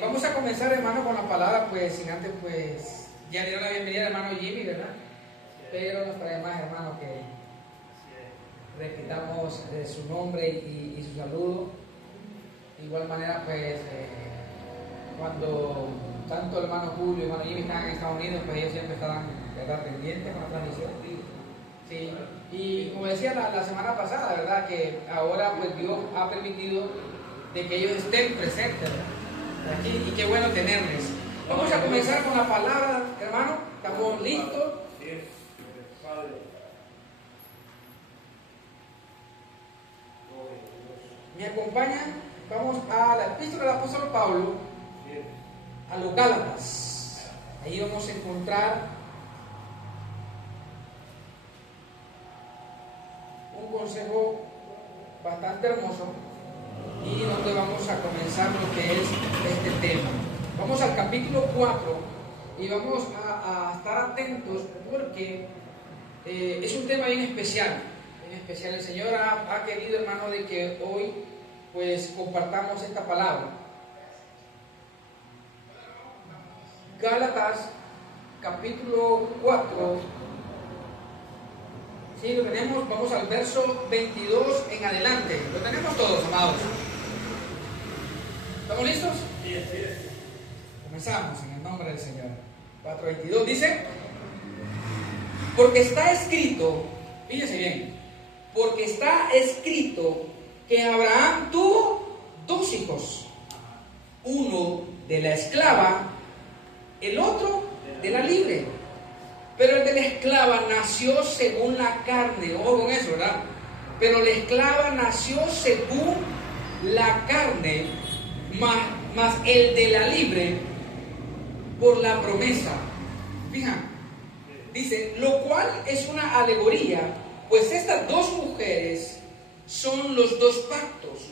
Vamos a comenzar, hermano, con la palabra, pues sin antes, pues ya le dieron la bienvenida al hermano Jimmy, ¿verdad? Pero nos trae más, hermano, que repitamos su nombre y su saludo. De igual manera, pues cuando tanto el hermano Julio y el hermano Jimmy estaban en Estados Unidos, pues ellos siempre estaban, ¿verdad?, pendientes con la transmisión. Sí, y como decía la semana pasada, ¿verdad?, que ahora pues Dios ha permitido de que ellos estén presentes, ¿verdad?, aquí, y qué bueno tenerles. Vamos a comenzar con la palabra, hermano. ¿Estamos listos? ¿Me acompañan? Vamos a la epístola del apóstol Pablo a los Gálatas. Ahí vamos a encontrar un consejo bastante hermoso y donde vamos a comenzar lo que es este tema. Vamos al capítulo 4 y vamos a estar atentos porque es un tema bien especial. El Señor ha querido, hermano, de que hoy pues compartamos esta palabra. Gálatas capítulo 4. Sí, lo tenemos, vamos al verso 22 en adelante. Lo tenemos todos, amados. ¿Estamos listos? Sí. Comenzamos en el nombre del Señor. 4:22 dice: porque está escrito, fíjense bien, porque está escrito que Abraham tuvo dos hijos, uno de la esclava, el otro de la libre. Pero el de la esclava nació según la carne. Ojo con eso, ¿verdad? Pero la esclava nació según la carne, más el de la libre por la promesa. Fija, dice, lo cual es una alegoría, pues estas dos mujeres son los dos pactos.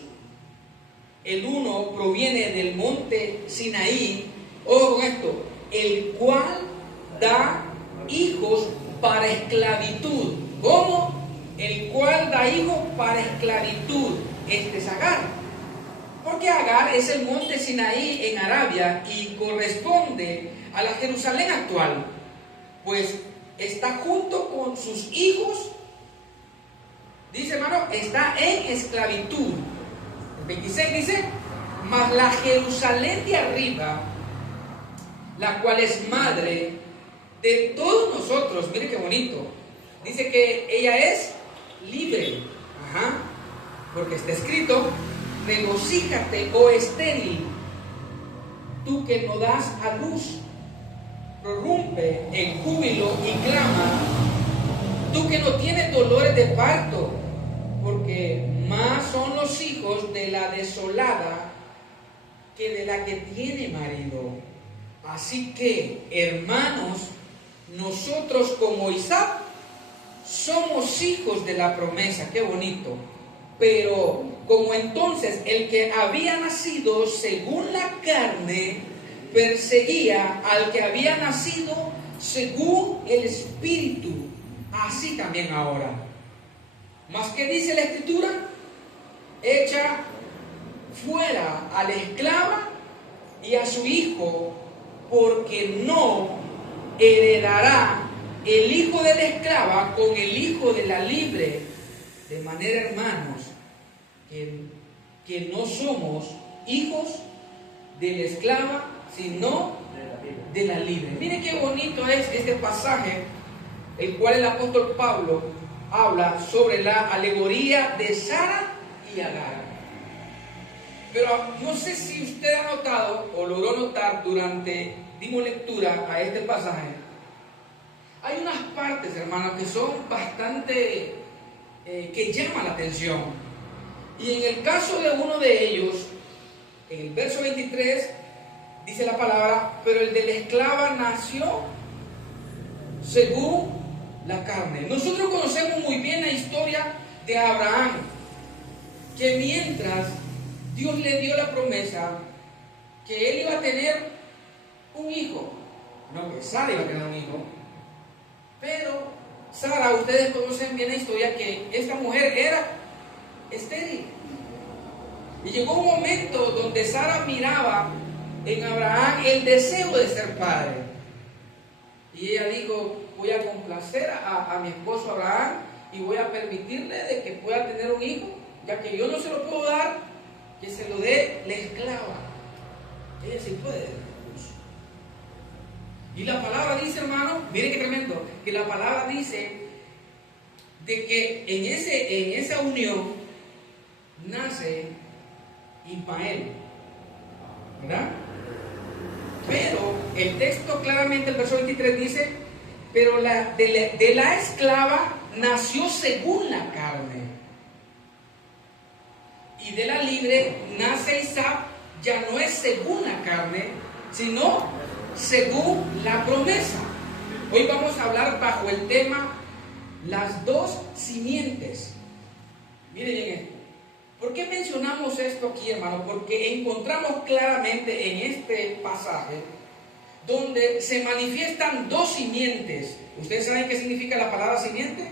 El uno proviene del monte Sinaí, ojo con esto, el cual da hijos para esclavitud. ¿Cómo? El cual da hijos para esclavitud. Este es Agar. Porque Agar es el monte Sinaí en Arabia y corresponde a la Jerusalén actual, pues está junto con sus hijos. Dice, hermano, está en esclavitud. El 26 dice: mas la Jerusalén de arriba, la cual es madre de todos nosotros, mire qué bonito, dice que ella es libre. Ajá. Porque está escrito: regocíjate, oh estéril, tú que no das a luz, prorrumpe en júbilo y clama, tú que no tienes dolores de parto, porque más son los hijos de la desolada que de la que tiene marido. Así que, hermanos, nosotros como Isaac somos hijos de la promesa. Qué bonito. Pero como entonces el que había nacido según la carne perseguía al que había nacido según el Espíritu, así también ahora. ¿Mas qué dice la Escritura? Echa fuera a la esclava y a su hijo, porque no heredará el hijo de la esclava con el hijo de la libre. De manera, hermanos, que no somos hijos de la esclava, sino de la libre. Miren qué bonito es este pasaje, el cual el apóstol Pablo habla sobre la alegoría de Sara y Agar. Pero no sé si usted ha notado o logró notar durante dimos lectura a este pasaje, hay unas partes, hermanos, que son bastante que llaman la atención. Y en el caso de uno de ellos, en el verso 23 dice la palabra: pero el de la esclava nació según la carne. Nosotros conocemos muy bien la historia de Abraham, que mientras Dios le dio la promesa que él iba a tener un hijo, no, que Sara iba a tener un hijo, pero Sara, ustedes conocen bien la historia, que esta mujer era estéril. Y llegó un momento donde Sara miraba en Abraham el deseo de ser padre. Y ella dijo, voy a complacer a mi esposo Abraham y voy a permitirle de que pueda tener un hijo, ya que yo no se lo puedo dar, que se lo dé la esclava. Ella sí puede. Y la palabra dice, hermano, mire qué tremendo, que la palabra dice de que en esa unión nace Ismael, ¿verdad? Pero el texto claramente, el verso 23 dice, pero de la esclava nació según la carne, y de la libre nace Isaac, ya no es según la carne, sino según la promesa. Hoy vamos a hablar bajo el tema las dos simientes. Miren bien esto. ¿Por qué mencionamos esto aquí, hermano? Porque encontramos claramente en este pasaje donde se manifiestan dos simientes. ¿Ustedes saben qué significa la palabra simiente?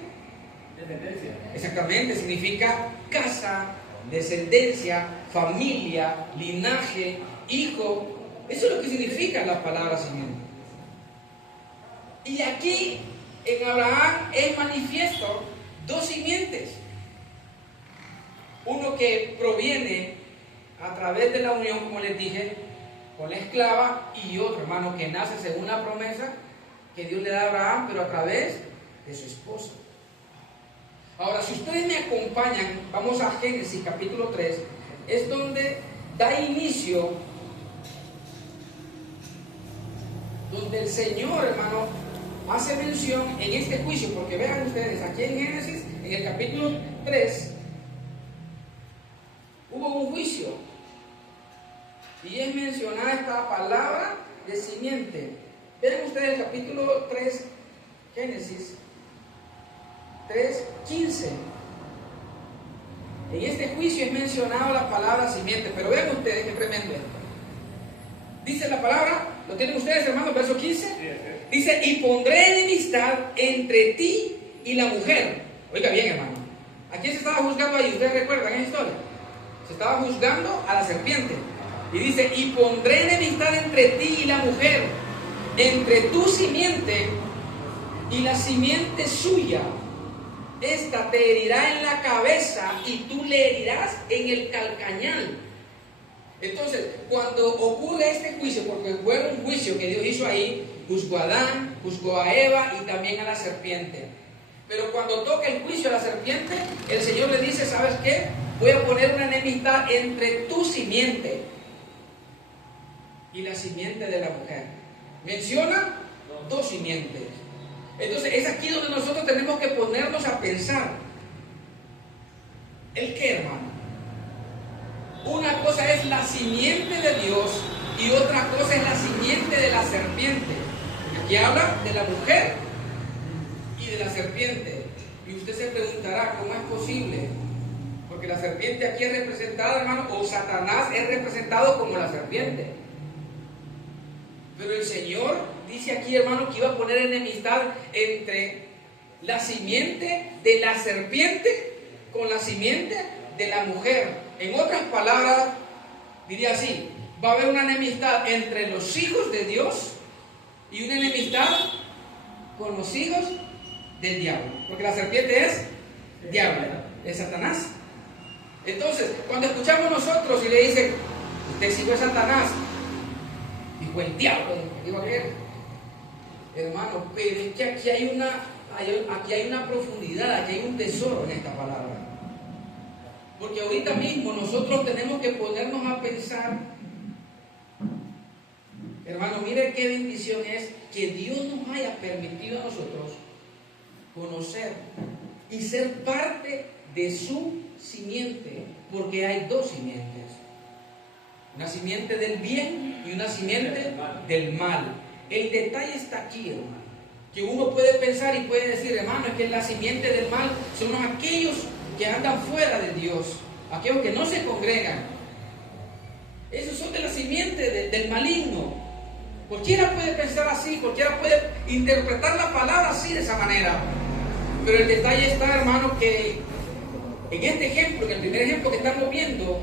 Descendencia. Exactamente, significa casa, descendencia, familia, linaje, hijo. Eso es lo que significa la palabra simiente. Y aquí en Abraham es manifiesto dos simientes. Uno que proviene a través de la unión, como les dije, con la esclava, y otro, hermano, que nace según la promesa que Dios le da a Abraham, pero a través de su esposa. Ahora, si ustedes me acompañan, vamos a Génesis capítulo 3, es donde da inicio, donde el Señor, hermano, hace mención en este juicio, porque vean ustedes, aquí en Génesis, en el capítulo 3, hubo un juicio, y es mencionada esta palabra de simiente. Vean ustedes el capítulo 3, Génesis 3:15. En este juicio es mencionada la palabra simiente, pero vean ustedes qué tremendo esto. Dice la palabra, ¿lo tienen ustedes, hermanos? Verso 15. Dice, y pondré enemistad entre ti y la mujer. Oiga bien, hermano. ¿A quién se estaba juzgando ahí? ¿Ustedes recuerdan esa historia? Se estaba juzgando a la serpiente. Y dice, y pondré enemistad entre ti y la mujer, entre tu simiente y la simiente suya. Esta te herirá en la cabeza y tú le herirás en el calcañal. Entonces, cuando ocurre este juicio, porque fue un juicio que Dios hizo ahí, juzgó a Adán, juzgó a Eva y también a la serpiente. Pero cuando toca el juicio a la serpiente, el Señor le dice, ¿sabes qué? Voy a poner una enemistad entre tu simiente y la simiente de la mujer. Menciona dos simientes. Entonces es aquí donde nosotros tenemos que ponernos a pensar. ¿El qué, hermano? Una cosa es la simiente de Dios y otra cosa es la simiente de la serpiente. Aquí habla de la mujer y de la serpiente. Y usted se preguntará, ¿cómo es posible? Porque la serpiente aquí es representada, hermano, o Satanás es representado como la serpiente. Pero el Señor dice aquí, hermano, que iba a poner enemistad entre la simiente de la serpiente con la simiente de la mujer. En otras palabras, diría así, va a haber una enemistad entre los hijos de Dios y una enemistad con los hijos del diablo. Porque la serpiente es diablo, es Satanás. Entonces, cuando escuchamos nosotros y le dicen, usted es hijo de Satanás, dijo el diablo, digo aquel. Hermano, pero es que aquí hay una profundidad, aquí hay un tesoro en esta palabra. Porque ahorita mismo nosotros tenemos que ponernos a pensar, hermano, mire qué bendición es que Dios nos haya permitido a nosotros conocer y ser parte de su simiente, porque hay dos simientes. Una simiente del bien y una simiente del mal. El detalle está aquí, hermano. Que uno puede pensar y puede decir, hermano, es que la simiente del mal son aquellos que andan fuera de Dios, aquellos que no se congregan. Esos son de la simiente del maligno. Cualquiera puede pensar así, cualquiera puede interpretar la palabra así, de esa manera. Pero el detalle está, hermano, que en este ejemplo, en el primer ejemplo que estamos viendo,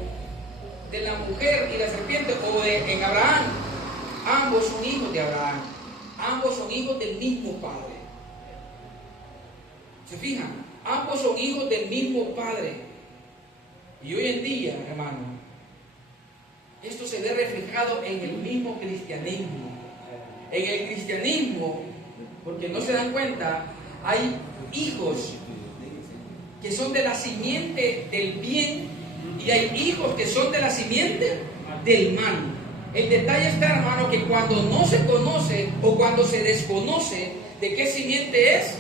de la mujer y la serpiente, o en Abraham ambos son hijos de Abraham, ambos son hijos del mismo Padre. ¿Se fijan? Ambos son hijos del mismo Padre. Y hoy en día, hermano, esto se ve reflejado en el mismo cristianismo. En el cristianismo, porque no se dan cuenta, hay hijos que son de la simiente del bien y hay hijos que son de la simiente del mal. El detalle está, hermano, que cuando no se conoce o cuando se desconoce de qué simiente es,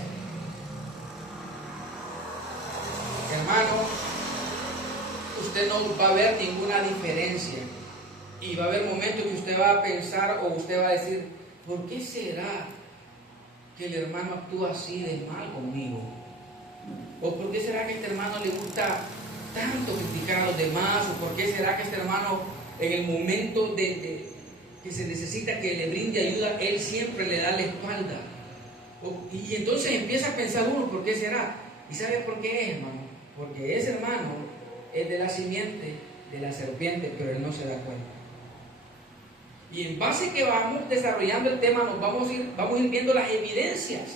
hermano, usted no va a ver ninguna diferencia. Y va a haber momentos que usted va a pensar o usted va a decir, ¿por qué será que el hermano actúa así de mal conmigo? ¿O por qué será que a este hermano le gusta tanto criticar a los demás? ¿O por qué será que este hermano en el momento de que se necesita que le brinde ayuda, él siempre le da la espalda? Y entonces empieza a pensar uno, ¿por qué será? ¿Y sabe por qué es, hermano? Porque ese hermano es de la simiente de la serpiente, pero él no se da cuenta. Y en base que vamos desarrollando el tema, vamos a ir viendo las evidencias.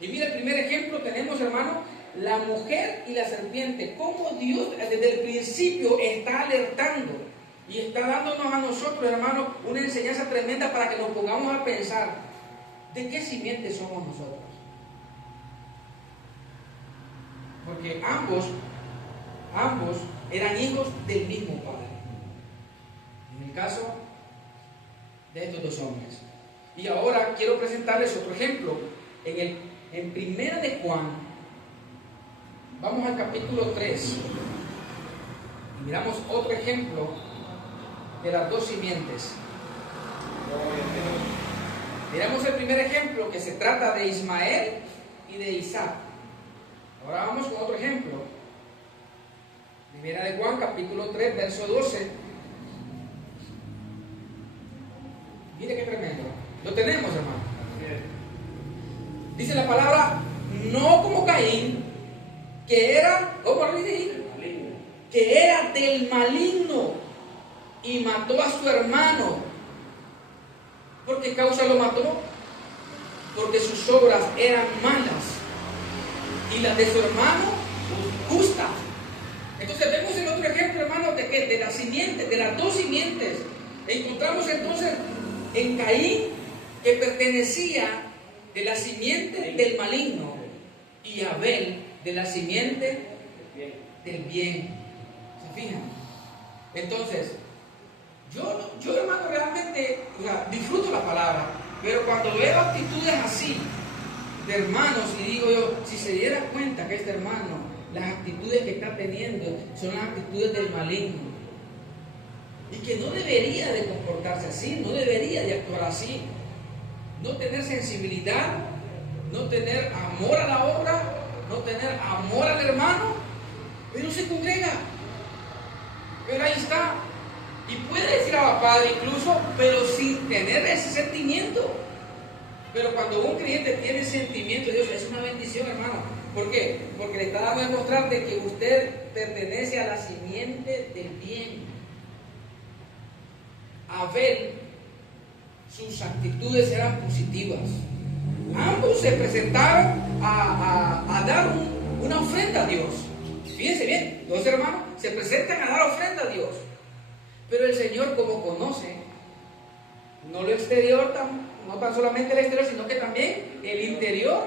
Y mira, el primer ejemplo tenemos, hermano, la mujer y la serpiente. Cómo Dios desde el principio está alertando y está dándonos a nosotros, hermano, una enseñanza tremenda para que nos pongamos a pensar de qué simiente somos nosotros. Porque ambos eran hijos del mismo Padre. En el caso de estos dos hombres. Y ahora quiero presentarles otro ejemplo. En Primera de Juan, vamos al capítulo 3 y miramos otro ejemplo de las dos simientes. Miramos el primer ejemplo, que se trata de Ismael y de Isaac. Ahora vamos con otro ejemplo. Primera de Juan, capítulo 3, verso 12. Mire qué tremendo. Lo tenemos, hermano. Dice la palabra, no como Caín, que era, ¿cómo lo dice? Que era del maligno y mató a su hermano. ¿Por qué causa lo mató? Porque sus obras eran malas y las de su hermano justas. Entonces vemos el otro ejemplo, hermano, de las simientes, de las dos simientes. Encontramos entonces en Caín, que pertenecía de la simiente del maligno, y Abel de la simiente del bien. ¿Se fijan? Entonces, yo hermano, realmente disfruto la palabra, pero cuando veo actitudes así de hermanos y digo yo, si se diera cuenta que este hermano, las actitudes que está teniendo son las actitudes del maligno, y que no debería de comportarse así, no debería de actuar así, no tener sensibilidad, no tener amor a la obra, no tener amor al hermano, pero se congrega, pero ahí está, y puede decir a Padre incluso, pero sin tener ese sentimiento. Pero cuando un creyente tiene sentimiento de Dios, es una bendición, hermano. ¿Por qué? Porque le está dando a demostrar de que usted pertenece a la simiente del bien. Abel, sus actitudes eran positivas. Ambos se presentaron a dar una ofrenda a Dios. Fíjense bien, dos hermanos se presentan a dar ofrenda a Dios. Pero el Señor, como conoce, no lo exterior, no tan solamente el exterior, sino que también el interior.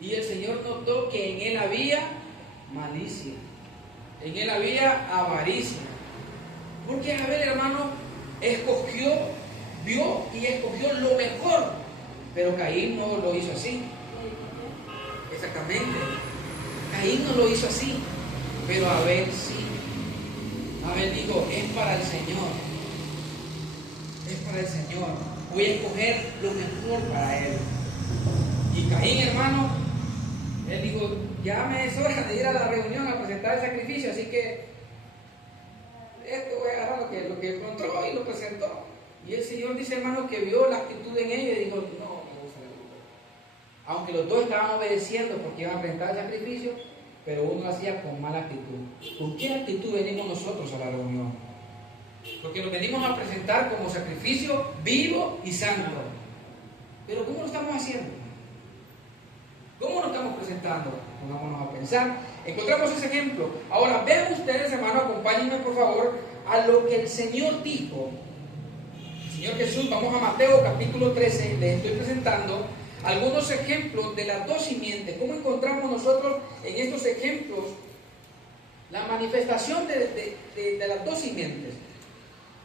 Y el Señor notó que en él había malicia, en él había avaricia. Porque Abel, hermano, vio y escogió lo mejor. Pero Caín no lo hizo así. Exactamente. Caín no lo hizo así. Pero Abel sí. Abel dijo, es para el Señor. Es para el Señor. Voy a escoger lo mejor para él. Y Caín, hermano, él dijo, ya me es hora de ir a la reunión a presentar el sacrificio, así que voy a agarrar lo que encontró y lo presentó. Y el Señor dice, hermano, que vio la actitud en ella y dijo, no, me gusta la actitud. Aunque los dos estaban obedeciendo porque iban a presentar el sacrificio, pero uno lo hacía con mala actitud. ¿Con qué actitud venimos nosotros a la reunión? Porque nos venimos a presentar como sacrificio vivo y santo. Pero ¿cómo lo estamos haciendo? ¿Cómo nos estamos presentando? Pongámonos a pensar. Encontramos ese ejemplo. Ahora, vean ustedes, hermanos, acompáñenme por favor a lo que el Señor dijo. El Señor Jesús, vamos a Mateo capítulo 13, les estoy presentando algunos ejemplos de las dos simientes. ¿Cómo encontramos nosotros en estos ejemplos la manifestación de las dos simientes?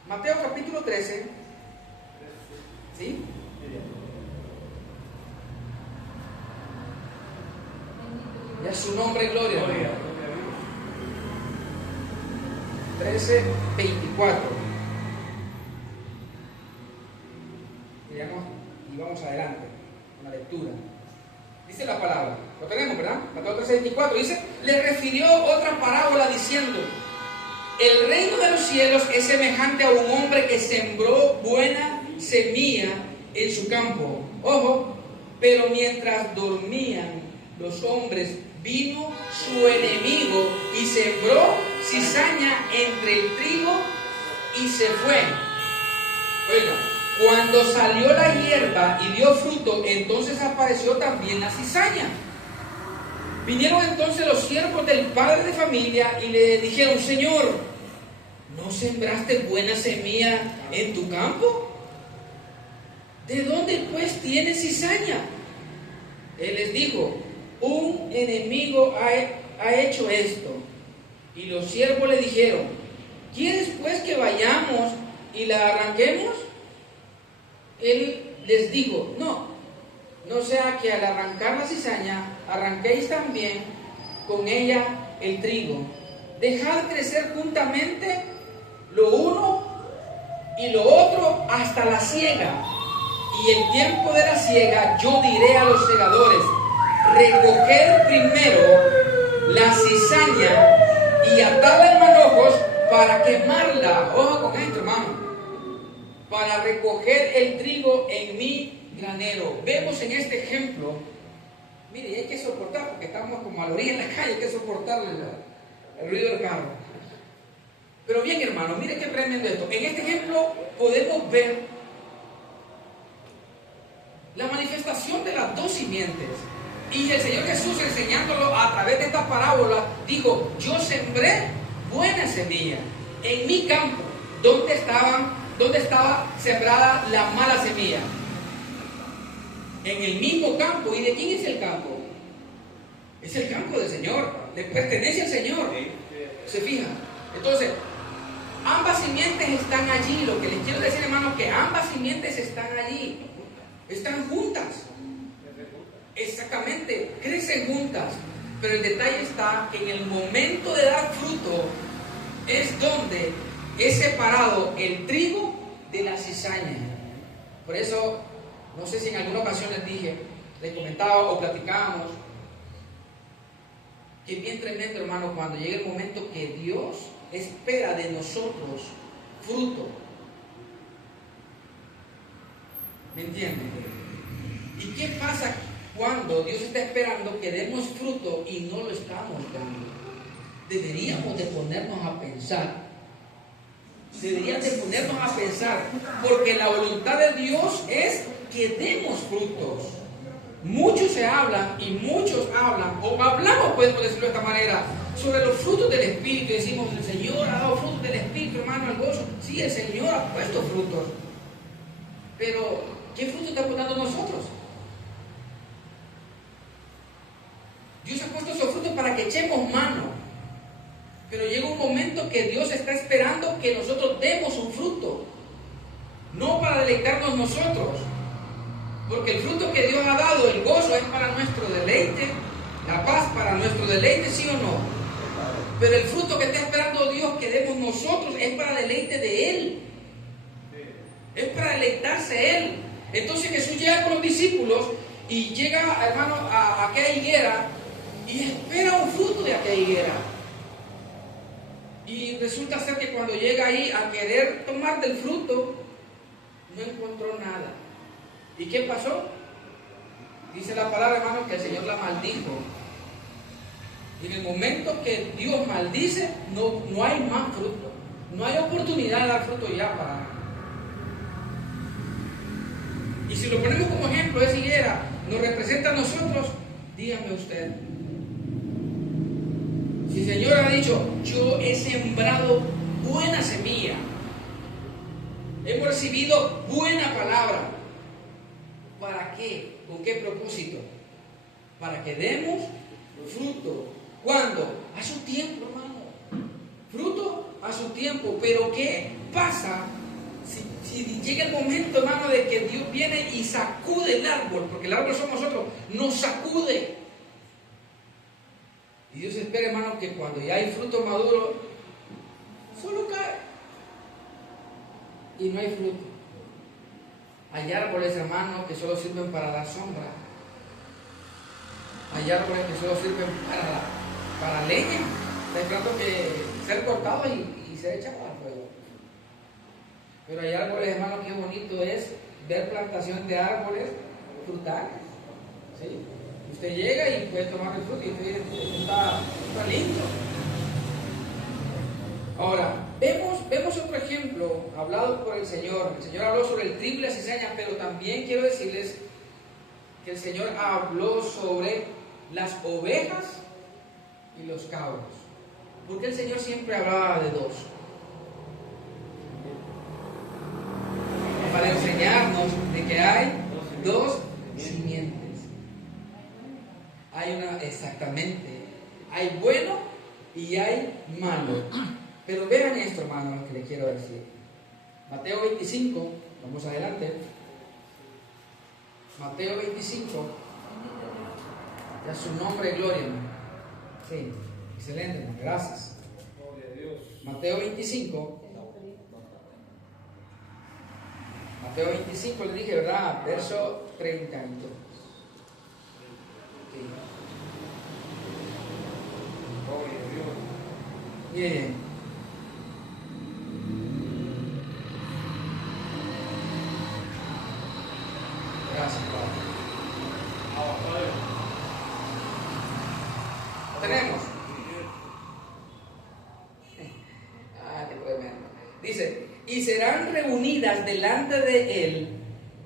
Mateo capítulo 13, ¿sí? Y a su nombre, gloria. 13, 24. Y vamos adelante con la lectura. Dice la palabra, lo tenemos, ¿verdad? Mateo 13, 24. Dice, le refirió otra parábola diciendo: el reino de los cielos es semejante a un hombre que sembró buena semilla en su campo. Ojo, pero mientras dormían los hombres, vino su enemigo y sembró cizaña entre el trigo y se fue. Oiga, cuando salió la hierba y dio fruto, entonces apareció también la cizaña. Vinieron entonces los siervos del padre de familia y le dijeron: Señor, ¿no sembraste buena semilla en tu campo? ¿De dónde pues tienes cizaña? Él les dijo: un enemigo ha hecho esto. Y los siervos le dijeron: ¿quieres pues que vayamos y la arranquemos? Él les dijo: no sea que al arrancar la cizaña arranquéis también con ella el trigo. Dejad crecer juntamente lo uno y lo otro hasta la siega. Y el tiempo de la siega yo diré a los segadores: recoger primero la cizaña y atarla en manojos para quemarla. Ojo con esto, hermano. Para recoger el trigo en mi granero. Vemos en este ejemplo, mire, hay que soportar, porque estamos como a la orilla en la calle, hay que soportar el ruido del carro. Pero bien, hermano, mire qué tremendo esto. En este ejemplo podemos ver la manifestación de las dos simientes. Y el Señor Jesús, enseñándolo a través de esta parábola, dijo: yo sembré buena semilla en mi campo. ¿Dónde estaba sembrada la mala semilla? En el mismo campo. ¿Y de quién es el campo? Es el campo del Señor, le pertenece al Señor. ¿Se fijan? Entonces, ambas simientes están allí. Lo que les quiero decir, hermanos, que ambas simientes están allí, están juntas. Exactamente, crecen juntas. Pero el detalle está que en el momento de dar fruto es donde es separado el trigo de la cizaña. Por eso, no sé si en alguna ocasión les comentaba o platicábamos, que es bien tremendo, hermano, cuando llega el momento que Dios espera de nosotros fruto. ¿Me entienden? ¿Y qué pasa cuando Dios está esperando que demos fruto y no lo estamos dando? Deberíamos de ponernos a pensar. Deberían de ponernos a pensar, porque la voluntad de Dios es que demos frutos. Muchos se hablan y muchos hablan, o hablamos, podemos decirlo de esta manera, sobre los frutos del Espíritu. Y decimos: el Señor ha dado frutos del Espíritu, hermano, el gozo. Sí, el Señor ha puesto frutos. Pero, ¿qué fruto estamos dando nosotros? Dios ha puesto esos frutos para que echemos mano. Pero llega un momento que Dios está esperando que nosotros demos un fruto. No para deleitarnos nosotros. Porque el fruto que Dios ha dado, el gozo, es para nuestro deleite. La paz para nuestro deleite, ¿sí o no? Pero el fruto que está esperando Dios que demos nosotros es para deleite de Él. Es para deleitarse Él. Entonces Jesús llega con los discípulos y llega, hermano, a aquella higuera y espera un fruto de aquella higuera. Y resulta ser que cuando llega ahí a querer tomar del fruto, no encontró nada. ¿Y qué pasó? Dice la palabra, hermano, que el Señor la maldijo. Y en el momento que Dios maldice, no hay más fruto. no hay oportunidad de dar fruto ya para... Y si lo ponemos como ejemplo, esa higuera nos representa a nosotros, dígame usted. Si el Señor ha dicho, yo he sembrado buena semilla, hemos recibido buena palabra, ¿para qué? ¿Con qué propósito? Para que demos fruto. ¿Cuándo? A su tiempo, hermano. Fruto a su tiempo. Pero ¿qué pasa si llega el momento, hermano, de que Dios viene y sacude el árbol? Porque el árbol somos nosotros, nos sacude. Y Dios espera, hermano, que cuando ya hay fruto maduro, solo cae. Y no hay fruto. Hay árboles, hermano, que solo sirven para la sombra. Hay árboles que solo sirven para leña. Está esperando que ser cortado y ser echado al fuego. Pero hay árboles, hermano, qué bonito es ver plantación de árboles frutales. ¿Sí? Usted llega y puede tomar el fruto y usted dice, esto está lindo. Ahora, vemos otro ejemplo hablado por el Señor. El Señor habló sobre el triple cizaña, pero también quiero decirles que el Señor habló sobre las ovejas y los cabros. Porque el Señor siempre hablaba de dos. Para enseñarnos de que hay dos simientes. Hay una, exactamente, hay bueno y hay malo. Pero vean esto, hermano, lo que le quiero decir. Mateo 25, vamos adelante. Mateo 25, ya su nombre, gloria, hermano. Sí, excelente, hermano, gracias. Mateo 25. Mateo 25 le dije, ¿verdad? Verso 32. Sí. Bien. Gracias, Padre. ¿Lo tenemos? Ah, qué tremendo. Dice, y serán reunidas delante de él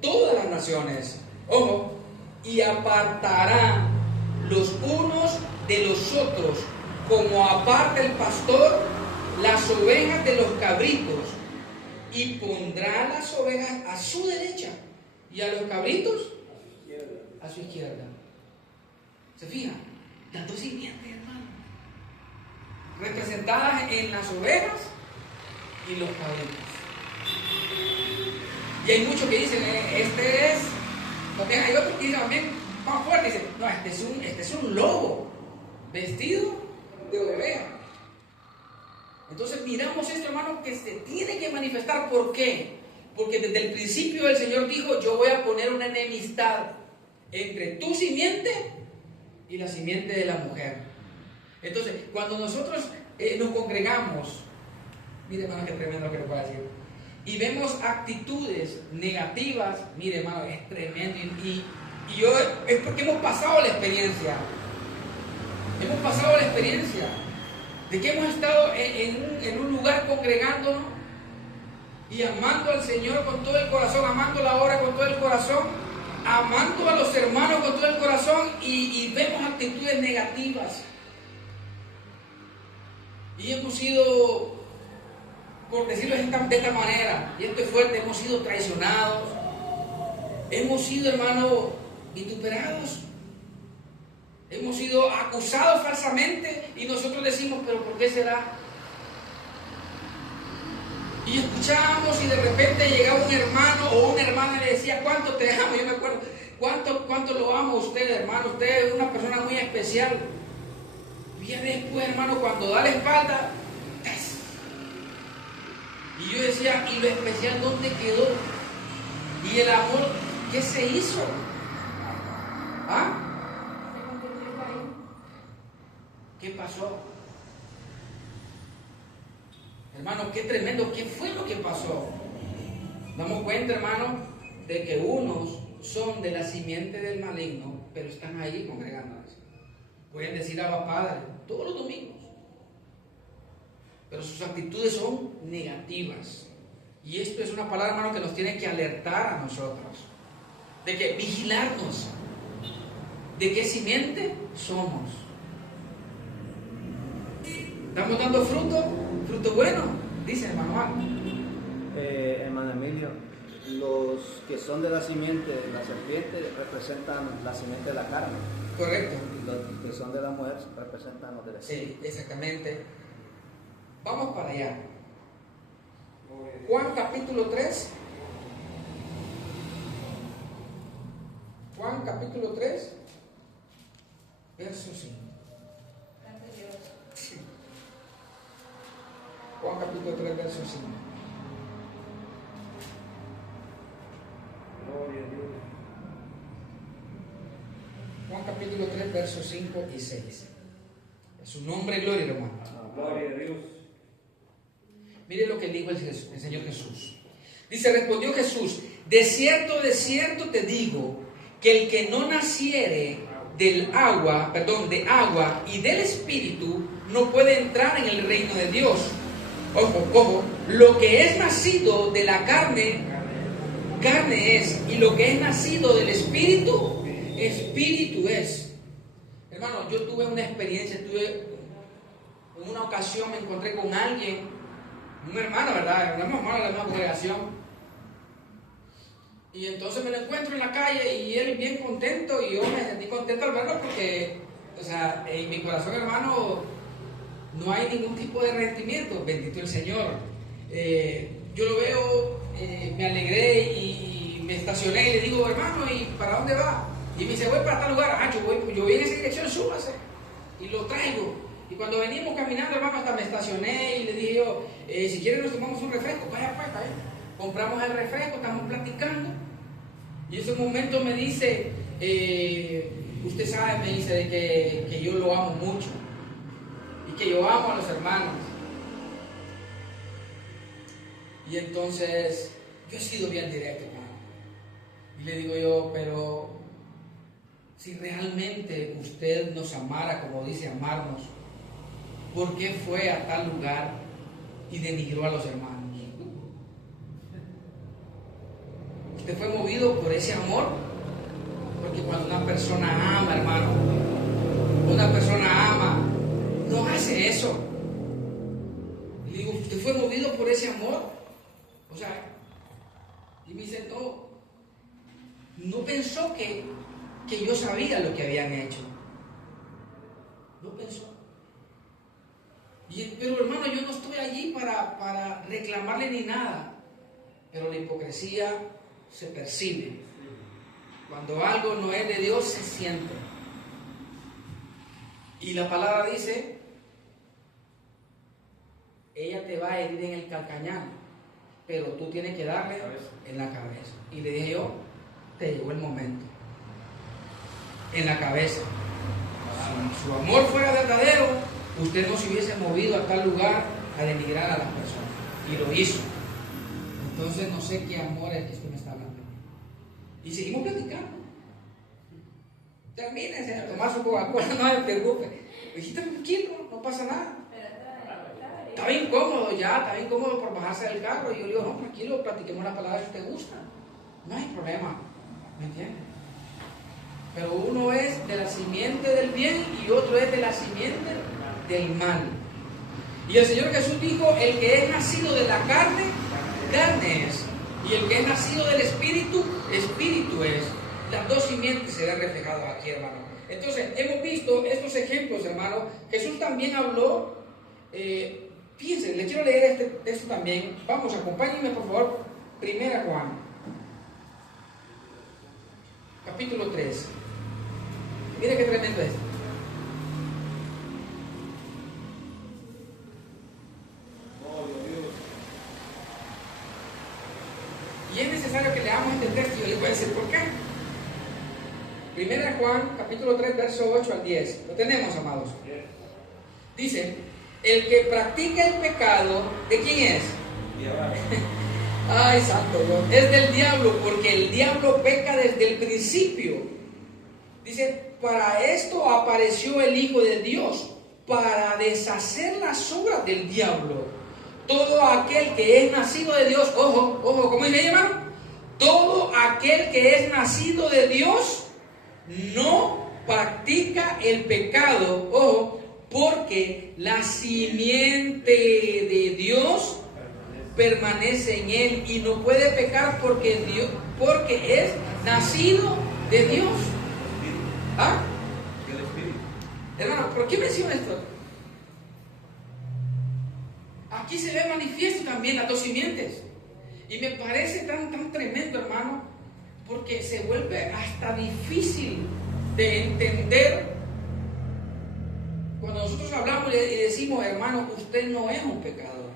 todas las naciones. Ojo, y apartará los unos de los otros, como aparta el pastor las ovejas de los cabritos, y pondrá las ovejas a su derecha y a los cabritos a su izquierda. ¿Se fijan? Las dos simientes, hermano, representadas en las ovejas y los cabritos. Y hay muchos que dicen, este es, porque hay otros que dicen también más fuerte, dicen, no, este es un lobo vestido de oveja. Entonces miramos esto, hermano, que se tiene que manifestar. ¿Por qué? Porque desde el principio el Señor dijo, yo voy a poner una enemistad entre tu simiente y la simiente de la mujer. Entonces, cuando nosotros nos congregamos, mire, hermano, qué tremendo lo que le puedo decir, y vemos actitudes negativas, mire, hermano, es tremendo. Y yo, es porque hemos pasado la experiencia. Hemos pasado la experiencia de que hemos estado en un lugar congregándonos y amando al Señor con todo el corazón, amando la obra con todo el corazón, amando a los hermanos con todo el corazón, y vemos actitudes negativas. Y hemos sido, por decirlo de esta manera, y esto es fuerte, hemos sido traicionados, hemos sido, hermano, vituperados, hemos sido acusados falsamente, y nosotros decimos, pero ¿por qué será? Y escuchábamos y de repente llegaba un hermano o una hermana y le decía, ¿cuánto te amo? Yo me acuerdo, ¿cuánto lo amo a usted, hermano? Usted es una persona muy especial. Y ya después, hermano, cuando da la espalda, ¡tas! Y yo decía, ¿y lo especial dónde quedó? ¿Y el amor qué se hizo? ¿Ah? ¿Qué pasó? Hermano, qué tremendo, ¿qué fue lo que pasó? Damos cuenta, hermano, de que unos son de la simiente del maligno, pero están ahí congregándose. Pueden decir Abba Padre todos los domingos. pero sus actitudes son negativas. Y esto es una palabra, hermano, que nos tiene que alertar a nosotros, de que vigilarnos, de qué simiente somos. ¿Estamos dando fruto? ¿Fruto bueno? Dice hermano Juan. Hermano Emilio, los que son de la simiente de la serpiente representan la simiente de la carne. Correcto. Y los que son de la mujer representan los de la Sí, exactamente. Vamos para allá. Juan capítulo 3. Juan capítulo 3, verso 5. Juan capítulo 3, verso 5. Gloria a Dios. Juan capítulo 3, versos 5 y 6. En su nombre, gloria, hermano. Gloria a Dios. Mire lo que dijo el Señor Jesús. Dice, respondió Jesús: de cierto te digo, que el que no naciere de agua y del Espíritu, no puede entrar en el reino de Dios. Ojo, lo que es nacido de la carne es, y lo que es nacido del Espíritu, Espíritu es. Hermano, yo tuve una experiencia, en una ocasión me encontré con alguien, un hermano, ¿verdad? Un hermano de la misma congregación. Y entonces me lo encuentro en la calle y él bien contento, y yo me sentí contento al verlo porque, o sea, en mi corazón, hermano, no hay ningún tipo de resentimiento, bendito el Señor. Yo lo veo, me alegré y me estacioné y le digo, hermano, ¿y para dónde va? Y me dice, voy para tal lugar. Yo voy en esa dirección, súbase. Y lo traigo. Y cuando venimos caminando, hermano, hasta me estacioné y le dije yo, si quieren nos tomamos un refresco, vaya pues, vaya. Compramos el refresco, estamos platicando. Y en ese momento me dice, usted sabe, me dice, de que yo lo amo mucho. Y que yo amo a los hermanos. Y entonces, yo he sido bien directo, hermano. Y le digo yo, pero si realmente usted nos amara como dice amarnos, ¿por qué fue a tal lugar y denigró a los hermanos? Usted fue movido por ese amor, porque cuando una persona ama, hermano, una persona ama, no hace eso. Y le digo, ¿usted fue movido por ese amor? O sea, y me dice, no pensó que yo sabía lo que habían hecho. No pensó. Pero hermano, yo no estoy allí para reclamarle ni nada. Pero la hipocresía se percibe. Cuando algo no es de Dios, se siente. Y la palabra dice, ella te va a herir en el calcañar, pero tú tienes que darle en la cabeza. Y le dije yo, te llegó el momento. En la cabeza. Si su amor fuera verdadero, usted no se hubiese movido a tal lugar a denigrar a las personas. Y lo hizo. Entonces no sé qué amor es que usted me está hablando. Y seguimos platicando. Termine, señor, tomar su Coca-Cola, no se preocupe. Dijiste tranquilo, no pasa nada. Estaba incómodo ya, estaba incómodo por bajarse del carro. Y yo le digo, no, tranquilo, platiquemos la palabra si te gusta. No hay problema, ¿me entiendes? Pero uno es de la simiente del bien y otro es de la simiente del mal. Y el Señor Jesús dijo, el que es nacido de la carne, carne es. Y el que es nacido del Espíritu, Espíritu es. Las dos simientes se ven reflejadas aquí, hermano. Entonces, hemos visto estos ejemplos, hermano. Jesús también habló, fíjense, le quiero leer este texto también. Vamos, acompáñenme por favor. 1 Juan, capítulo 3. Mire qué tremendo es. Y es necesario que leamos este texto y yo les voy a decir por qué. 1 Juan, capítulo 3, verso 8 al 10. ¿Lo tenemos, amados? Dice, el que practica el pecado, ¿de quién es? Ay, santo Dios. Es del diablo, porque el diablo peca desde el principio. Dice, para esto apareció el Hijo de Dios, para deshacer las obras del diablo. Todo aquel que es nacido de Dios, ojo, ¿cómo dice, hermano? Todo aquel que es nacido de Dios no practica el pecado, ojo, porque la simiente de Dios permanece en él y no puede pecar porque es nacido de Dios. ¿Ah? Hermano, ¿por qué menciono esto? Aquí se ve manifiesto también las dos simientes. Y me parece tan tremendo, hermano, porque se vuelve hasta difícil de entender cuando nosotros hablamos y decimos, hermano, usted no es un pecador.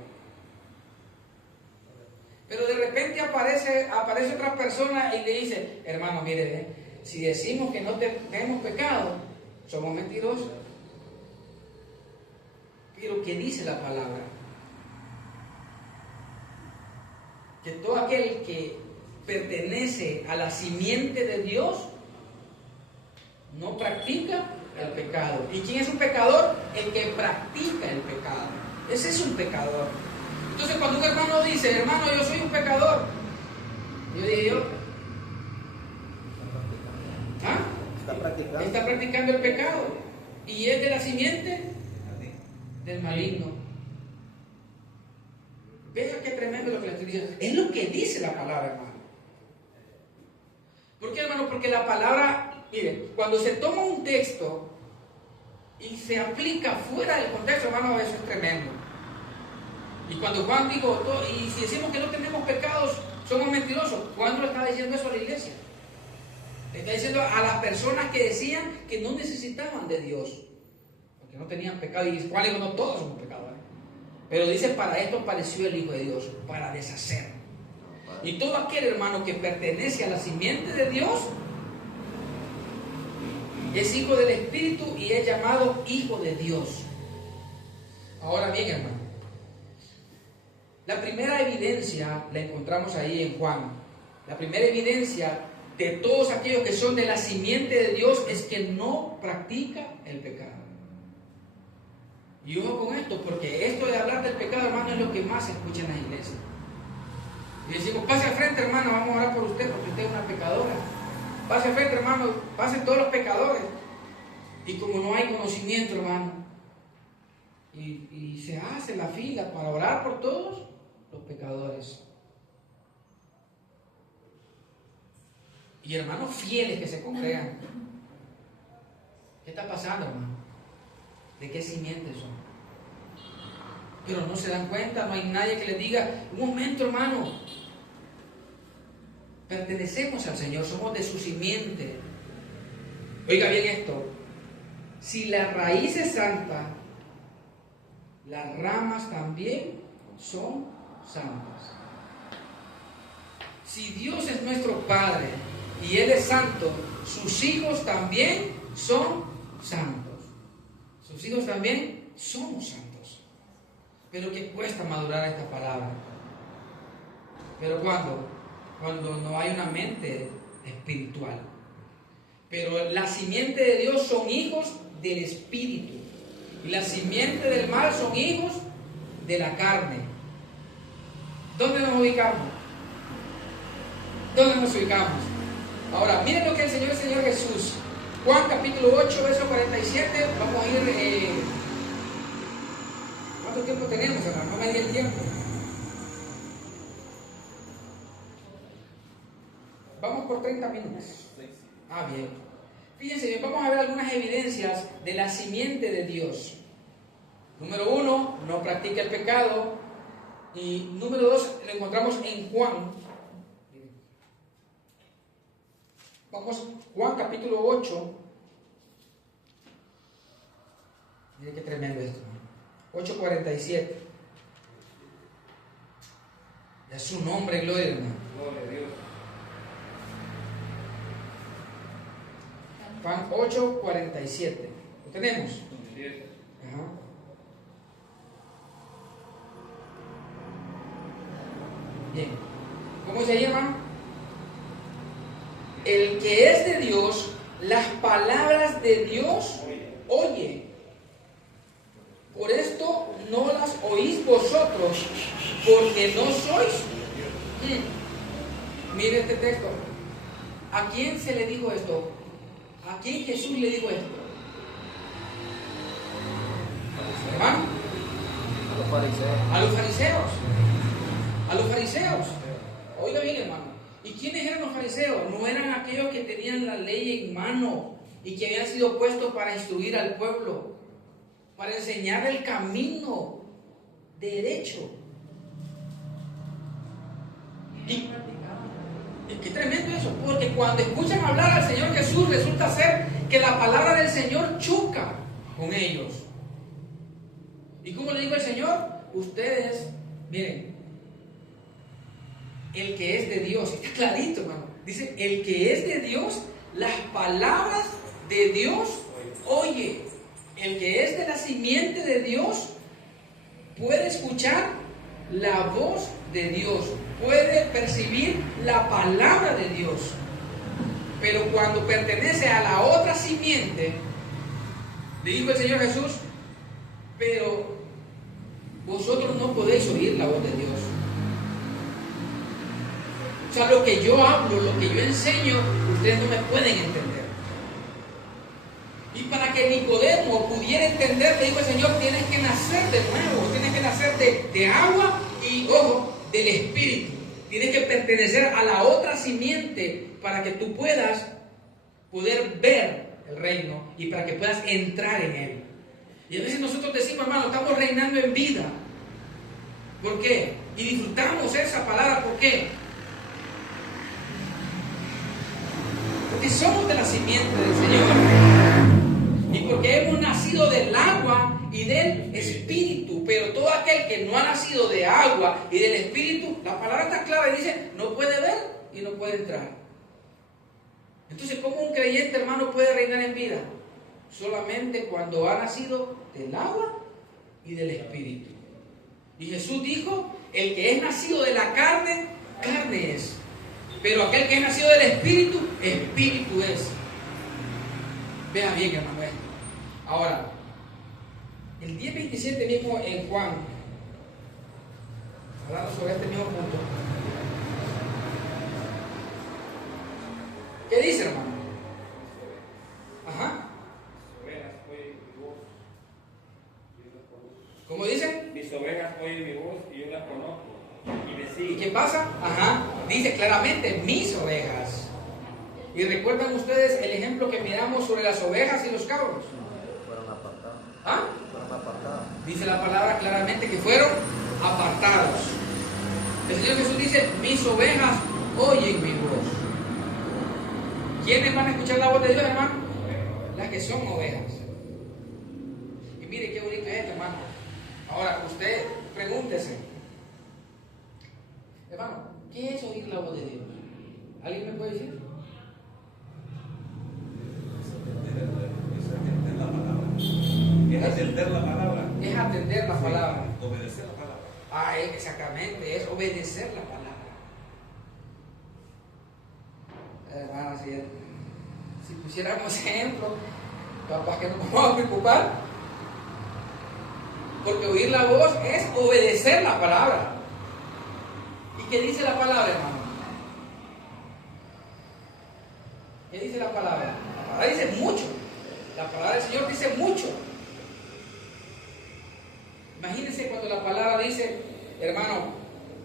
Pero de repente aparece otra persona y le dice, hermano, mire, si decimos que no tenemos pecado, somos mentirosos. Pero ¿qué dice la palabra? Que todo aquel que pertenece a la simiente de Dios no practica el pecado. ¿Y quién es un pecador? El que practica el pecado. Ese es un pecador. Entonces cuando un hermano dice, hermano, yo soy un pecador, yo digo, está practicando el pecado y es de la simiente del maligno. Vean qué tremendo lo que le estoy diciendo. Es lo que dice la palabra, hermano. ¿Por qué, hermano? Porque la palabra, mire, cuando se toma un texto y se aplica fuera del contexto, hermano, eso es tremendo. Y cuando Juan dijo, y si decimos que no tenemos pecados, somos mentirosos. ¿Cuándo le está diciendo eso a la iglesia? Le está diciendo a las personas que decían que no necesitaban de Dios, porque no tenían pecado. Y Juan dijo, no todos somos pecadores. Pero dice, para esto apareció el Hijo de Dios, para deshacer. Y todo aquel hermano que pertenece a la simiente de Dios es hijo del Espíritu y es llamado hijo de Dios. Ahora bien, hermano, la primera evidencia la encontramos ahí en Juan. La primera evidencia de todos aquellos que son de la simiente de Dios es que no practica el pecado. Y ojo con esto, porque esto de hablar del pecado, hermano, es lo que más se escucha en las iglesias. Y decimos, pase al frente, hermano, vamos a orar por usted, porque usted es una pecadora. Pase al frente, hermano, pasen todos los pecadores. Y como no hay conocimiento, hermano, y se hace la fila para orar por todos los pecadores. Y hermanos fieles que se congregan. ¿Qué está pasando, hermano? ¿De qué simientes son? Pero no se dan cuenta, no hay nadie que les diga, un momento, hermano, pertenecemos al Señor, somos de su simiente. Oiga bien esto, si la raíz es santa, las ramas también son santas. Si Dios es nuestro Padre y Él es santo, sus hijos también son santos. Sus hijos también somos santos. Pero que cuesta madurar esta palabra. Pero cuando no hay una mente espiritual. Pero la simiente de Dios son hijos del Espíritu. Y la simiente del mal son hijos de la carne. ¿Dónde nos ubicamos? ¿Dónde nos ubicamos? Ahora, miren lo que enseñó el Señor Jesús. Juan capítulo 8, verso 47. Vamos a ir... ¿Cuánto tiempo tenemos, hermano? No me diga el tiempo. Vamos por 30 minutos. Ah, bien. Fíjense, vamos a ver algunas evidencias de la simiente de Dios. Número 1, no practica el pecado. Y número 2, lo encontramos en Juan. Vamos, Juan capítulo 8. Miren qué tremendo esto. 8:47. Es su nombre, gloria, hermano. Gloria a Dios. Juan 8:47. ¿Lo tenemos? Ajá. Bien. ¿Cómo se llama? El que es de Dios, las palabras de Dios oye. Por esto no las oís vosotros, porque no sois. Mire este texto. ¿A quién se le dijo esto? ¿A quién Jesús le dijo esto? ¿Hermano? A los fariseos. A los fariseos. A los fariseos. Oiga bien, hermano. ¿Y quiénes eran los fariseos? No eran aquellos que tenían la ley en mano y que habían sido puestos para instruir al pueblo, para enseñar el camino derecho. Y qué tremendo eso, porque cuando escuchan hablar al Señor Jesús, resulta ser que la palabra del Señor choca con ellos. ¿Y cómo le dijo el Señor? Ustedes, miren, el que es de Dios, está clarito, hermano. Dice, el que es de Dios, las palabras de Dios oye. El que es de la simiente de Dios puede escuchar la voz de Dios, puede percibir la palabra de Dios. Pero cuando pertenece a la otra simiente, le dijo el Señor Jesús, pero vosotros no podéis oír la voz de Dios. O sea, lo que yo hablo, lo que yo enseño, ustedes no me pueden entender. Y para que Nicodemo pudiera entender, le dijo el Señor, tienes que nacer de nuevo, tienes que nacer de agua y, ojo, del Espíritu. Tienes que pertenecer a la otra simiente para que tú puedas poder ver el reino y para que puedas entrar en él. Y a veces nosotros decimos, hermano, estamos reinando en vida. ¿Por qué? Y disfrutamos esa palabra, ¿por qué? Porque somos de la simiente del Señor. Y porque hemos nacido del agua y del Espíritu. Pero todo aquel que no ha nacido de agua y del Espíritu, la palabra está clara y dice, no puede ver y no puede entrar. Entonces, ¿cómo un creyente, hermano, puede reinar en vida? Solamente cuando ha nacido del agua y del Espíritu. Y Jesús dijo, el que es nacido de la carne, carne es. Pero aquel que es nacido del Espíritu, Espíritu es. Vean bien, hermano. Ahora, el 10:27 mismo en Juan, hablando sobre este mismo punto, ¿qué dice, hermano? Ajá. ¿Cómo dice? Mis ovejas oyen mi voz y yo las conozco y me ¿Y siguen. qué pasa? Ajá. Dice claramente, mis ovejas. Y recuerdan ustedes el ejemplo que miramos sobre las ovejas y los cabros. Fueron apartados. ¿Ah? Fueron apartados. Dice la palabra claramente que fueron apartados. El Señor Jesús dice, mis ovejas oyen mi voz. ¿Quiénes van a escuchar la voz de Dios, hermano? Las que son ovejas. Y mire qué bonito es esto, hermano. Ahora, usted pregúntese, hermano, ¿qué es oír la voz de Dios? ¿Alguien me puede decir? Es atender la palabra. Es atender la palabra. Obedecer la palabra. Ah, exactamente, es obedecer la palabra. Hermano, si pusiéramos ejemplo, capaz que no nos vamos a preocupar, porque oír la voz es obedecer la palabra. ¿Y qué dice la palabra, hermano? ¿Qué dice la palabra? La palabra dice mucho. La palabra del Señor dice mucho. Imagínense cuando la palabra dice, hermano,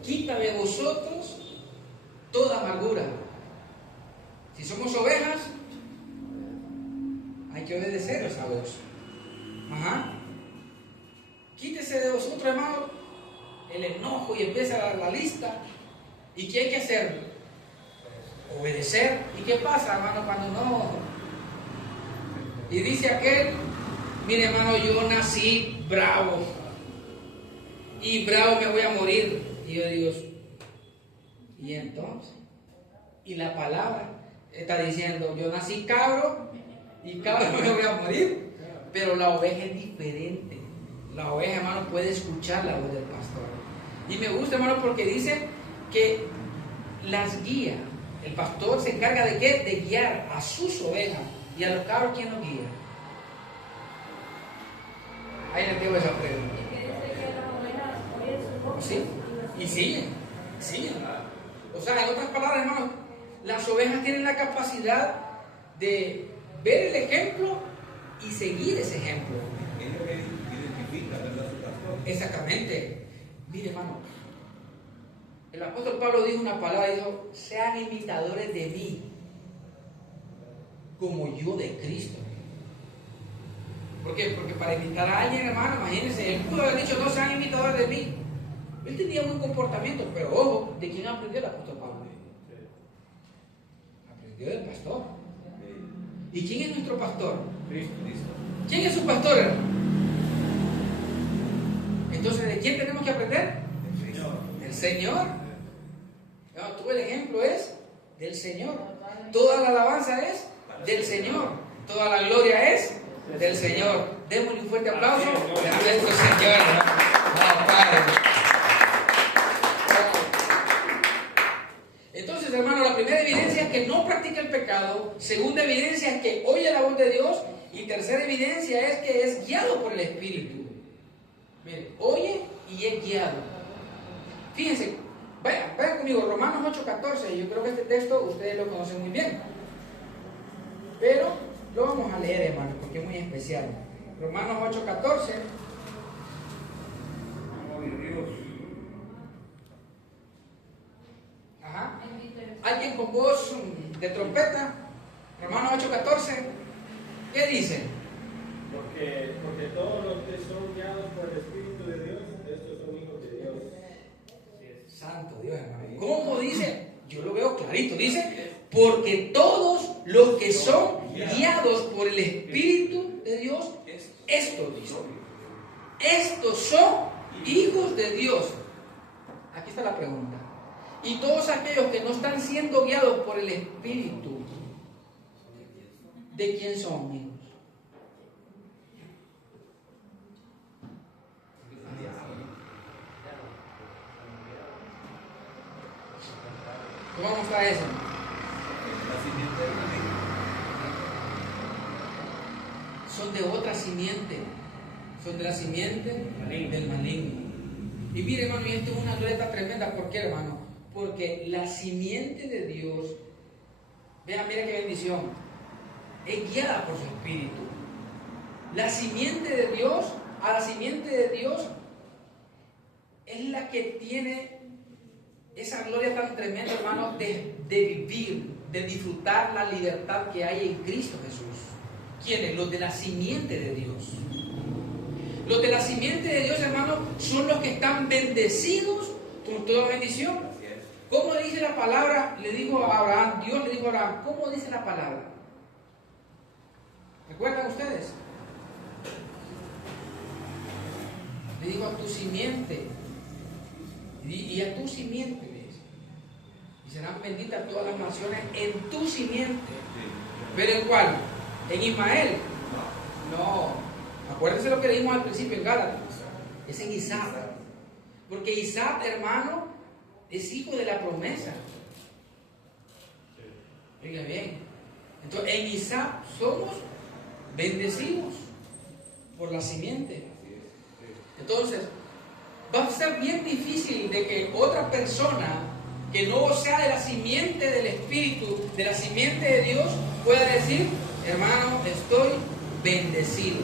quita de vosotros toda amargura. Si somos ovejas, hay que obedecer esa voz. Ajá. Quítese de vosotros, hermano, el enojo y empieza la lista. ¿Y qué hay que hacer? Obedecer. ¿Y qué pasa, hermano, cuando no? Y dice aquel, mire, hermano, yo nací bravo. Y bravo me voy a morir. Y yo digo, ¿y entonces? Y la palabra está diciendo, yo nací cabro y cabro me voy a morir. Pero la oveja es diferente. La oveja, hermano, puede escuchar la voz del pastor. Y me gusta, hermano, porque dice que las guía. El pastor se encarga de ¿qué? De guiar a sus ovejas. Y a los cabros, ¿quién los guía? Ahí les digo esa pregunta. ¿Sí? Y siguen. O sea, en otras palabras, hermanos, las ovejas tienen la capacidad de ver el ejemplo y seguir ese ejemplo. Es lo que identifica, ¿verdad? Su pastor. Exactamente. Mire, hermano, el apóstol Pablo dijo una palabra, dijo: sean imitadores de mí, como yo de Cristo. ¿Por qué? Porque para imitar a alguien, hermano, imagínense, él pudo haber dicho: no sean imitadores de mí. Él tenía buen comportamiento, pero ojo, ¿de quién aprendió el apóstol Pablo? Aprendió del pastor. ¿Y quién es nuestro pastor? Cristo. ¿Quién es su pastor, hermano? Entonces, ¿de quién tenemos que aprender? Del Señor. No, todo el ejemplo es del Señor. Toda la alabanza es del Señor. Toda la gloria es del Señor. Démosle un fuerte aplauso a nuestro Señor. No, Padre. Entonces, hermano, la primera evidencia es que no practica el pecado. Segunda evidencia es que oye la voz de Dios. Y tercera evidencia es que es guiado por el Espíritu. Mire, oye y es guiado. Fíjense, vayan conmigo, Romanos 8:14. Yo creo que este texto ustedes lo conocen muy bien. Pero lo vamos a leer, hermano, porque es muy especial. Romanos 8:14. Ajá. Alguien con voz de trompeta. Romanos 8:14. ¿Qué dice? Porque todos los que son guiados por el Espíritu de Dios, estos son hijos de Dios. Santo Dios, hermano. ¿Cómo dice? Yo lo veo clarito. Dice: porque todos los que son guiados por el Espíritu de Dios, estos son hijos de Dios. Aquí está la pregunta. Y todos aquellos que no están siendo guiados por el Espíritu, ¿de quién son hijos? ¿Cómo está eso? Son de otra simiente. Son de la simiente del maligno. Y mire, hermano, y esto es una glorieta tremenda. ¿Por qué, hermano? Porque la simiente de Dios, vean, mira qué bendición, es guiada por su Espíritu. La simiente de Dios, a la simiente de Dios, es la que tiene esa gloria tan tremenda, hermano, de vivir, de disfrutar la libertad que hay en Cristo Jesús. ¿Quiénes? Los de la simiente de Dios. Los de la simiente de Dios, hermano, son los que están bendecidos con toda bendición. ¿Cómo dice la palabra? Le dijo a Abraham, Dios le dijo a Abraham, ¿cómo dice la palabra? ¿Recuerdan ustedes? Le dijo: a tu simiente. Y a tu simiente, le dice. Y serán benditas todas las naciones en tu simiente. ¿Pero en cuál? ¿En Ismael? No. Acuérdense lo que leímos al principio en Gálatas. Es en Isaac. Porque Isaac, hermano, es hijo de la promesa. Oiga bien. Entonces, en Isaac somos bendecidos por la simiente. Entonces, va a ser bien difícil de que otra persona que no sea de la simiente del Espíritu, de la simiente de Dios, pueda decir: hermano, estoy bendecido.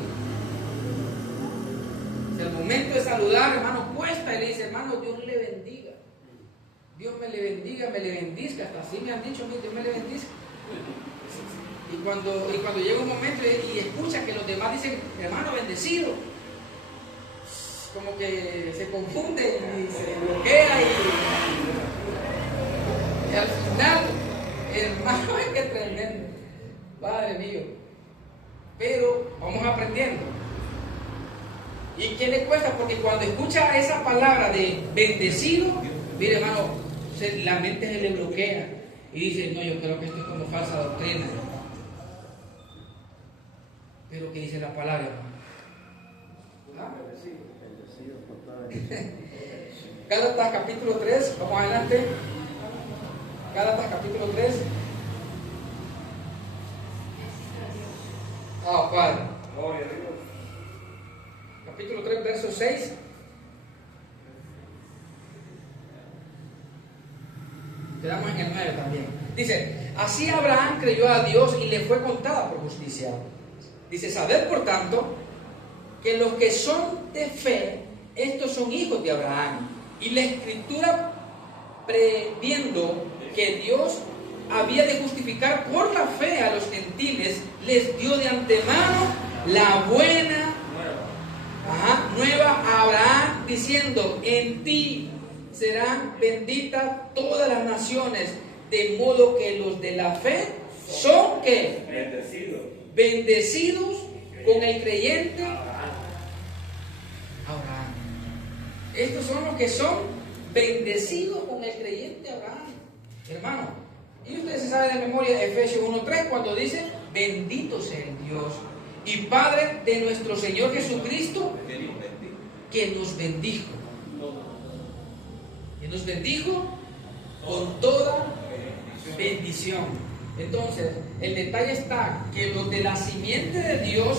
Si al momento de saludar, hermano, cuesta, y le dice: hermano, Dios le bendiga. Dios me le bendiga, me le bendizca. Hasta así me han dicho: Dios me le bendizca. Y cuando llega un momento y escucha que los demás dicen: hermano, bendecido, como que se confunde y se bloquea y al final, hermano, es que tremendo, Padre mío. Pero vamos aprendiendo. ¿Y qué le cuesta? Porque cuando escucha esa palabra de bendecido, mire, hermano, la mente se le bloquea y dice: no, yo creo que esto es como falsa doctrina. Pero ¿qué dice la palabra, hermano? Gálatas capítulo 3, vamos adelante. Gálatas capítulo 3. Padre. Dice, así Abraham creyó a Dios y le fue contada por justicia. Dice, sabed por tanto que los que son de fe, estos son hijos de Abraham. Y la Escritura, previendo que Dios había de justificar por la fe a los gentiles, les dio de antemano la buena nueva a Abraham, diciendo, en ti serán benditas todas las naciones, de modo que los de la fe son ¿qué? Bendecidos con el creyente Abraham. Estos son los que son bendecidos con el creyente Abraham. Hermano, y ustedes se saben de memoria Efesios 1:3 cuando dice, bendito sea el Dios y Padre de nuestro Señor Jesucristo, que nos bendijo. Que nos bendijo con toda bendición. Entonces, el detalle está que los de la simiente de Dios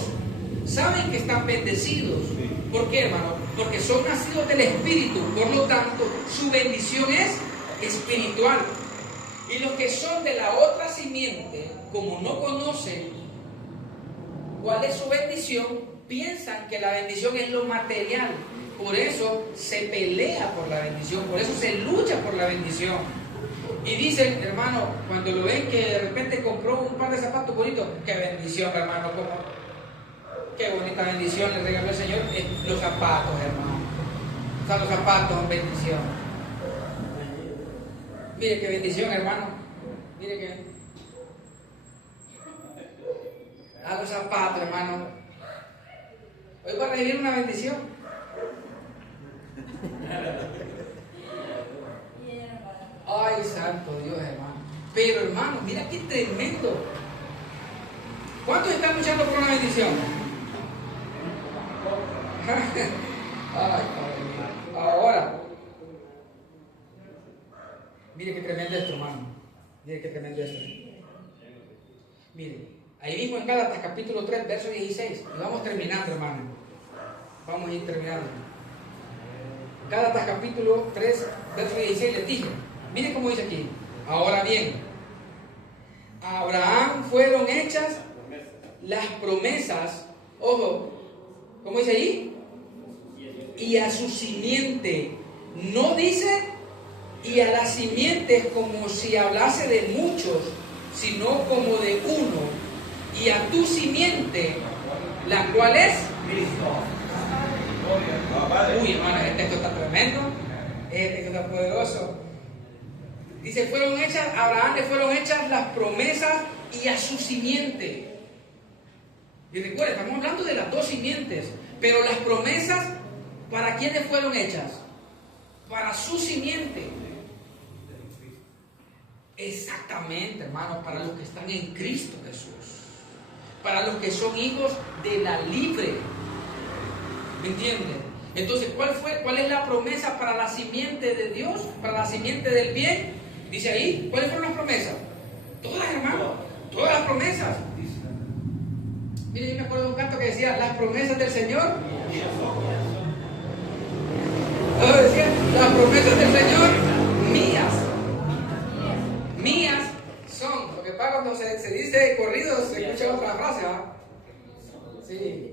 saben que están bendecidos. ¿Por qué, hermano? Porque son nacidos del Espíritu, por lo tanto, su bendición es espiritual. Y los que son de la otra simiente, como no conocen cuál es su bendición, piensan que la bendición es lo material. Por eso se pelea por la bendición, por eso se lucha por la bendición. Y dicen, hermano, cuando lo ven que de repente compró un par de zapatos bonitos, qué bendición, hermano, qué bonita bendición le regaló el Señor. Los zapatos, hermano. O sea, los zapatos son bendición. Mire qué bendición, hermano. Mire que a los zapatos, hermano. Hoy va a recibir una bendición. Ay, santo Dios, hermano. Pero, hermano, mira qué tremendo. ¿Cuántos están luchando por una bendición? Ay, ahora, mire qué tremendo esto, hermano. Mire qué tremendo esto. Mire, ahí mismo en Gálatas capítulo 3, verso 16. Y vamos terminando, hermano. Vamos a ir terminando. Gálatas capítulo 3, verso 16, les dije. Mire cómo dice aquí. Ahora bien, a Abraham fueron hechas las promesas. Ojo, ¿cómo dice ahí? Y a su simiente. No dice y a las simientes como si hablase de muchos, sino como de uno. Y a tu simiente, la cual es Cristo. Uy, hermano, este texto está tremendo. Este texto está poderoso. Dice, fueron hechas, a Abraham le fueron hechas las promesas y a su simiente. Y recuerden, estamos hablando de las dos simientes, pero las promesas, ¿para quiénes fueron hechas? Para su simiente. Exactamente, hermano, para los que están en Cristo Jesús. Para los que son hijos de la libre. ¿Me entienden? Entonces, ¿cuál es la promesa para la simiente de Dios? Para la simiente del bien. Dice ahí, ¿cuáles fueron las promesas? Todas, hermano, todas las promesas. Mire, yo me acuerdo de un canto que decía, las promesas del Señor. Decía, las promesas del Señor, mías. Mías son. Lo que pasa cuando se dice corrido, se escucha otra frase, ¿verdad? Sí.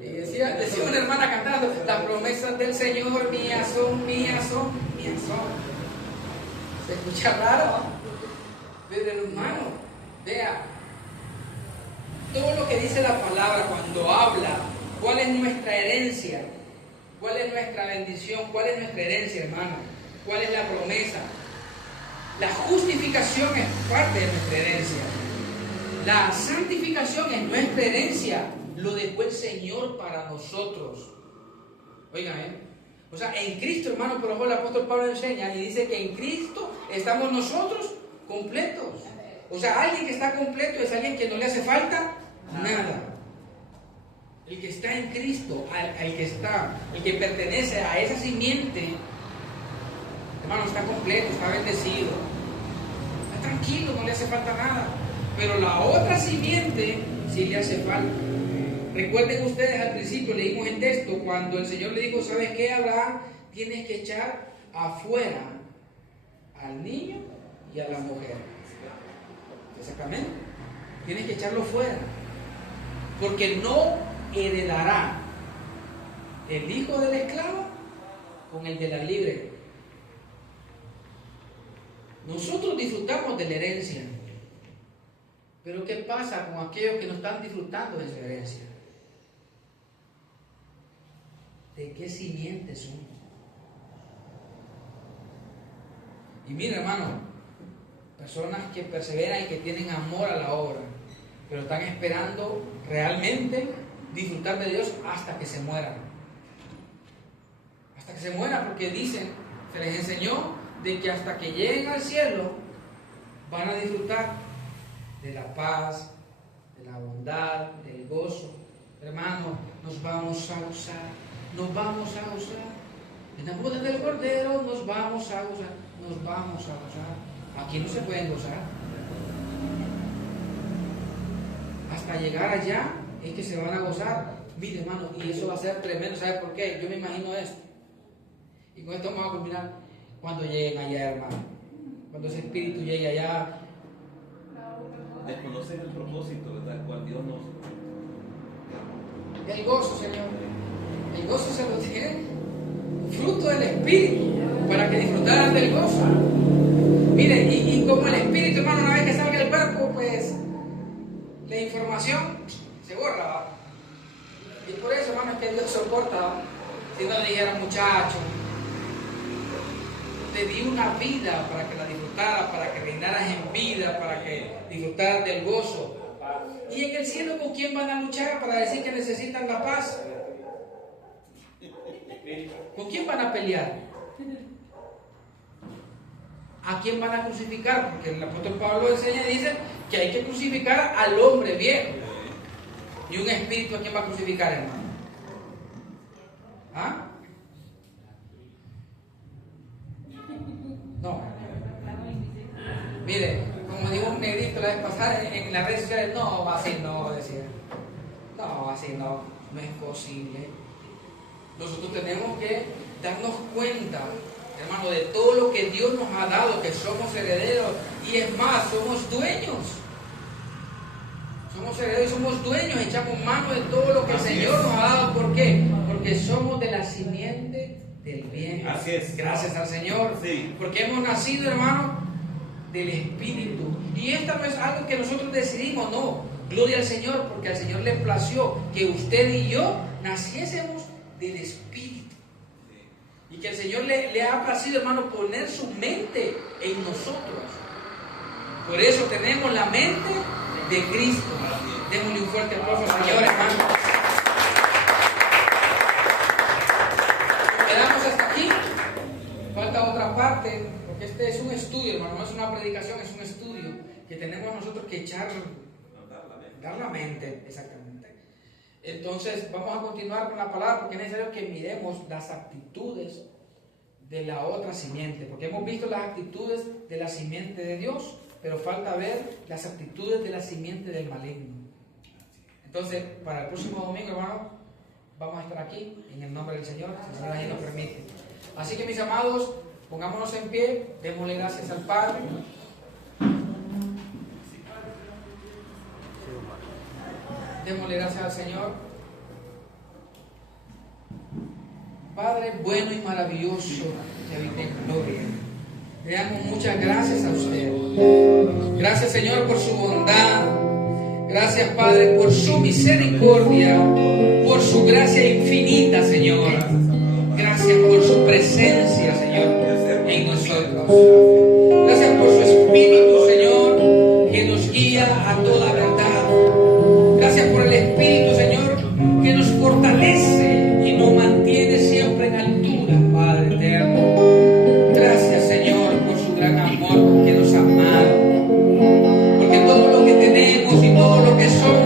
Y decía una hermana cantando, las promesas del Señor, mías son, mías son, mías son. Se escucha raro, pero hermano, vea, todo lo que dice la palabra cuando habla, cuál es nuestra herencia, cuál es nuestra bendición, cuál es nuestra herencia, hermano, cuál es la promesa. La justificación es parte de nuestra herencia, la santificación es nuestra herencia, lo dejó el Señor para nosotros. Oigan, o sea, en Cristo, hermano, por ejemplo, el apóstol Pablo enseña y dice que en Cristo estamos nosotros completos. O sea, alguien que está completo es alguien que no le hace falta nada. El que está en Cristo, el que pertenece a esa simiente, hermano, está completo, está bendecido. Está tranquilo, no le hace falta nada. Pero la otra simiente sí le hace falta. Recuerden ustedes, al principio leímos el texto cuando el Señor le dijo, ¿sabes qué, Abraham? Tienes que echar afuera al niño y a la mujer. Exactamente. Tienes que echarlo fuera. Porque no heredará el hijo del esclavo con el de la libre. Nosotros disfrutamos de la herencia. Pero ¿qué pasa con aquellos que no están disfrutando de su herencia? ¿De qué simiente son? Y mira, hermano, personas que perseveran y que tienen amor a la obra, pero están esperando realmente disfrutar de Dios hasta que se mueran. Hasta que se mueran, porque dicen, se les enseñó de que hasta que lleguen al cielo van a disfrutar de la paz, de la bondad, del gozo. Hermano, nos vamos a gozar, nos vamos a gozar. En la boda del Cordero nos vamos a gozar, nos vamos a gozar. Aquí no se pueden gozar. Hasta llegar allá es que se van a gozar. Mire, hermano, y eso va a ser tremendo. ¿Sabe por qué? Yo me imagino esto. Y con esto vamos a culminar. Cuando lleguen allá, hermano, cuando ese espíritu llegue allá, desconocen el propósito, ¿verdad? Cual Dios nos... el gozo, Señor, el gozo se lo tiene fruto del espíritu para que disfrutaran del gozo. Mire, y como el espíritu, hermano, una vez que salga el cuerpo, pues la información se borra, ¿va? Y por eso, hermano, es que Dios soporta, ¿va? Si no le dijera, muchacho, te di una vida para que la disfrutaras, para que reinaras en vida, para que disfrutaras del gozo. Y en el cielo, ¿con quién van a luchar para decir que necesitan la paz? ¿Con quién van a pelear? ¿A quién van a crucificar? Porque el apóstol Pablo enseña y dice que hay que crucificar al hombre viejo. ¿Y un espíritu a quién va a crucificar, hermano? ¿Ah? No. Mire, como dijo un negrito la vez pasada en las redes sociales, no, así no, decía. No, así no, no es posible. Nosotros tenemos que darnos cuenta, hermano, de todo lo que Dios nos ha dado, que somos herederos, y es más, somos dueños. Somos herederos y somos dueños, echamos mano de todo lo que el Señor nos ha dado. ¿Por qué? Porque somos de la simiente del bien. Así es. Gracias al Señor. Sí. Porque hemos nacido, hermano, del Espíritu. Y esto no es algo que nosotros decidimos, no. Gloria al Señor, porque al Señor le plació que usted y yo naciésemos del Espíritu. Y que el Señor le ha placido, hermano, poner su mente en nosotros. Por eso tenemos la mente de Cristo. Démosle un fuerte aplauso al Señor, hermano. Quedamos hasta aquí. Falta otra parte, porque este es un estudio, hermano, no es una predicación, es un estudio que tenemos nosotros que echar, dar la mente, exactamente. Entonces, vamos a continuar con la palabra, porque es necesario que miremos las actitudes de la otra simiente, porque hemos visto las actitudes de la simiente de Dios, pero falta ver las actitudes de la simiente del maligno. Entonces, para el próximo domingo, hermano, vamos a estar aquí, en el nombre del Señor, si el Señor así nos permite. Así que, mis amados, pongámonos en pie, démosle gracias al Padre. Démosle gracias al Señor. Padre bueno y maravilloso, que habita en gloria. Le damos muchas gracias a usted. Gracias, Señor, por su bondad. Gracias, Padre, por su misericordia, por su gracia infinita, Señor. Gracias por su presencia, Señor, en nosotros. Gracias por su Espíritu, Señor, que nos guía a toda verdad. Gracias por el Espíritu, Señor, que nos fortalece y nos mantiene siempre en altura, Padre eterno. Gracias, Señor, por su gran amor, porque nos ha amado. Porque todo lo que tenemos y todo lo que somos